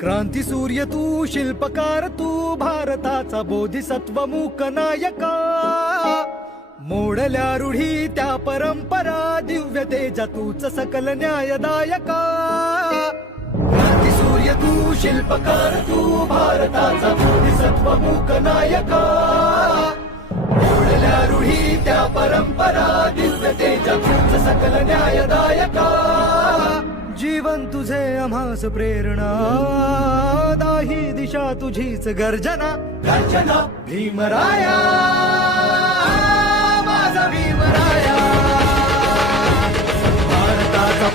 क्रांती सूर्य तू, शिल्पकार तू, भारताचा बोधिसत्व मूक नायका. मोडल्या रूढी त्या परंपरा, दिव्य तेजा तूच सकल न्यायदायका. क्रांती सूर्य तू, शिल्पकार तू, भारताचा बोधिसत्व मूक नायका. मोडल्या रूढी त्या परंपरा, दिव्य तेजा तूच सकल न्यायदायका. जीवन तुझे आम्हास प्रेरणा, दाही दिशा तुझीच गर्जना. गर्जना भीमराया, माझा भीमराया, भारताचा